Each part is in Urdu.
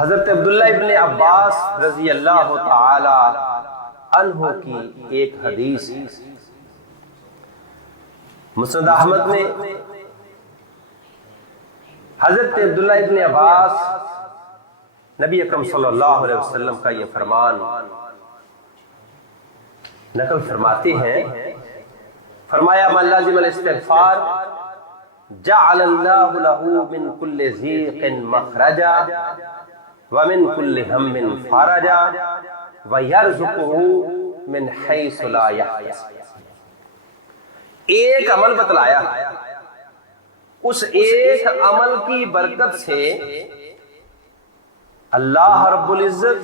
حضرت عبداللہ ابن عباس رضی اللہ تعالی عنہ کی ایک حدیث مسند احمد میں حضرت عبداللہ ابن عباس نبی اکرم صلی اللہ علیہ وسلم کا یہ فرمان نقل فرماتے ہیں، فرمایا من لازم الاستغفار جعل اللہ لہ من کل ضیق مخرجا ومن کل ہم فرجا ویرزقہ من حیث لا یحتسب۔ ایک عمل بتلایا، اس ایک عمل کی برکت سے اللہ رب العزت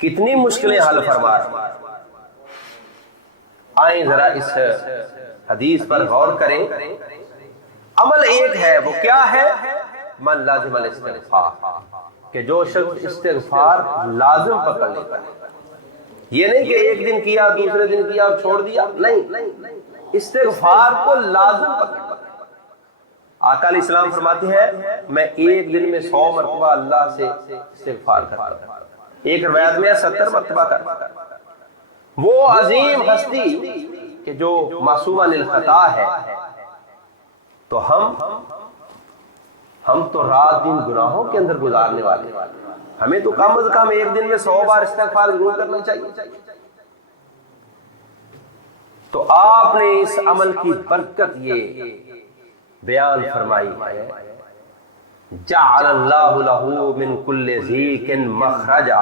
کتنی مشکلیں حل فرما رہا ہے۔ آئیں ذرا اس حدیث پر غور کریں۔ عمل ایک ہے، وہ کیا ہے؟ من لازم الاستغفار، کہ جو شخص استغفار لازم پکڑ لیتا ہے، یہ نہیں کہ ایک دن کیا دوسرے دن کیا اور چھوڑ دیا، نہیں، استغفار کو لازم پکڑ۔ آقا علیہ السلام فرماتے ہیں میں ایک دن میں 100 مرتبہ اللہ سے استغفار کرتا ہوں، ایک روایت میں 70 مرتبہ کرتا ہوں۔ وہ عظیم ہستی کہ جو معصوم عن الخطا ہے، تو ہم تو رات دن گناہوں کے اندر گزارنے والے، ہمیں تو کم از کم ایک دن میں 100 بار استغفار ضرور کرنا چاہیے۔ تو آپ نے اس عمل کی برکت یہ بیان فرمائی ہے، جعل اللہ لہ من کل ضیق مخرجا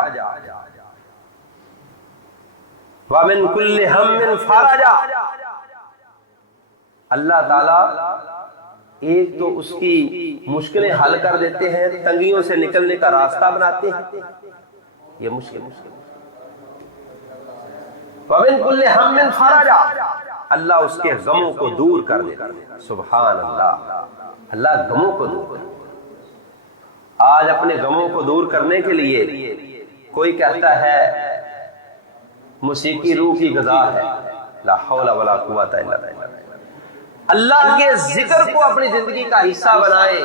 ومن کل ہم فرجا۔ اللہ تعالی ایک تو اس کی مشکلیں حل کر دیتے ہیں، تنگیوں سے نکلنے کا راستہ بناتے ہیں، یہ مشکل ومن کل ہم فرجا، اللہ اس کے غموں کو دور کر دیتا ہے۔ سبحان اللہ، اللہ غموں کو دور کر۔ آج اپنے غموں کو دور کرنے کے لیے کوئی کہتا ہے موسیقی روح کی غذا ہے، لا حول ولا قوت الا باللہ۔ اللہ کے ذکر کو اپنی زندگی کا حصہ بنائیں،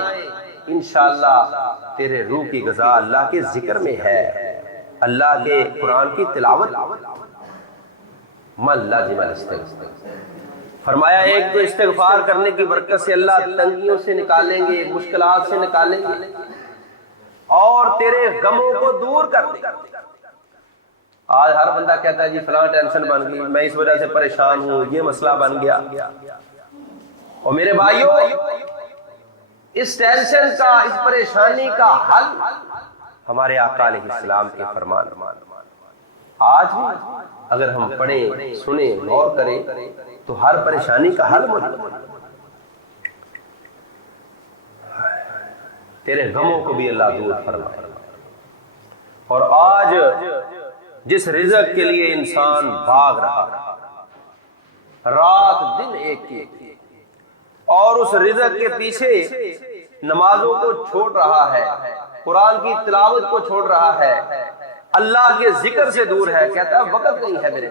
انشاءاللہ تیرے روح کی غذا اللہ کے ذکر میں ہے، اللہ کے قرآن کی تلاوت۔ من لازم الاستغفار، فرمایا ایک تو استغفار کرنے کی برکت سے اللہ تنگیوں سے نکالیں گے، مشکلات سے نکالیں گے اور تیرے غموں کو دور کر دیں گے۔ آج ہر بندہ کہتا ہے جی فلاں ٹینشن بن گئی، میں اس وجہ سے پریشان ہوں، یہ مسئلہ بن گیا۔ اور میرے بھائیوں، اس ٹینشن کا، اس پریشانی کا حل ہمارے آقا علیہ السلام کے فرمان۔ آج بھی اگر ہم پڑھیں، سنیں، غور کریں تو ہر پریشانی کا حل موجود ہے۔ تیرے غموں کو بھی اللہ دور فرمائے۔ اور آج جس رزق کے لیے انسان بھاگ رہا، رات دن ایک کی، اور اس رزق کے پیچھے نمازوں کو چھوڑ رہا ہے، قرآن کی تلاوت کو چھوڑ رہا ہے، اللہ کے ذکر سے دور ہے، کہتا ہے وقت نہیں ہے میرے۔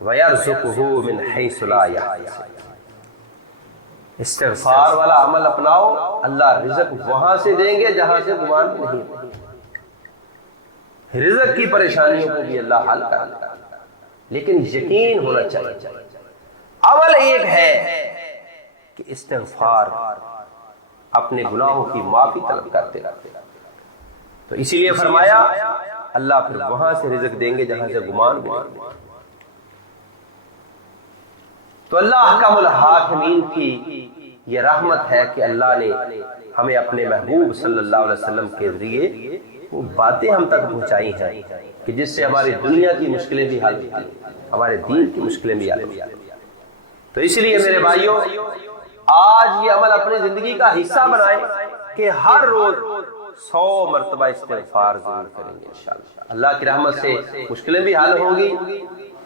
وَيَرْزُقُهُ مِنْ حَيْثُ لَا يَحْتَسِبُ۔ استغفار والا عمل اپناؤ، اللہ رزق وہاں سے دیں گے جہاں سے گمان نہیں۔ رزق کی پریشانیوں کو بھی اللہ حل کر دے، لیکن یقین ہونا چاہیے۔ عمل ایک ہے کہ استغفار، اپنے گناہوں کی معافی طلب کرتے رہتے، تو اسی لیے فرمایا اللہ پھر وہاں سے رزق دیں گے جہاں سے گمان بھی نہیں۔ تو اللہ احکم الحاکمین کی یہ رحمت ہے کہ اللہ نے ہمیں اپنے محبوب صلی اللہ علیہ وسلم کے ذریعے وہ باتیں ہم تک پہنچائی ہیں کہ جس سے ہماری دنیا کی مشکلیں بھی حل ہوئی، ہمارے دین کی مشکلیں بھی حل ہوئی۔ تو اس لیے میرے بھائیوں، آج یہ عمل اپنی زندگی کا حصہ بنائیں کہ ہر روز 100 مرتبہ استغفار ضرور کریں گے، انشاءاللہ اللہ کی رحمت سے مشکلیں بھی حل ہوں گی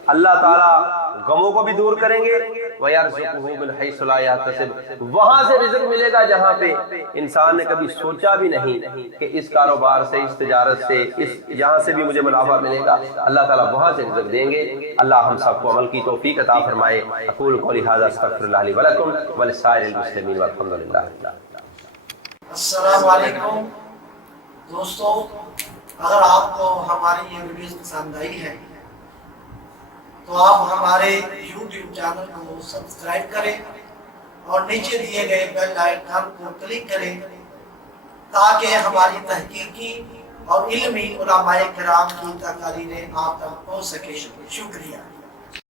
اللہ تعالیٰ غموں کو بھی دور کریں گے، وَيَرْزُقُهُ مِنْ حَيْثُ لَا يَحْتَسِبُ، وہاں سے رزق ملے گا جہاں پہ انسان نے کبھی سوچا بھی نہیں کہ اس کاروبار سے، اس تجارت سے، یہاں سے بھی مجھے منافع ملے گا، اللہ تعالیٰ وہاں سے رزق دیں گے۔ اللہ ہم سب کو عمل کی توفیق عطا فرمائے۔ اقول قولی ھذا استغفر اللہ لی ولکم ولسائر المسلمین والحمد للہ۔ السلام علیکم دوستو، اگر آپ کو ہماری یہ ویڈیوز پسند آئی ہے تو آپ ہمارے یوٹیوب چینل کو سبسکرائب کریں اور نیچے دیے گئے بیل آئیکن کو کلک کریں تاکہ ہماری تحقیقی اور علمی علماء کرام کی تقاریریں آپ تک پہنچ سکے۔ شکریہ۔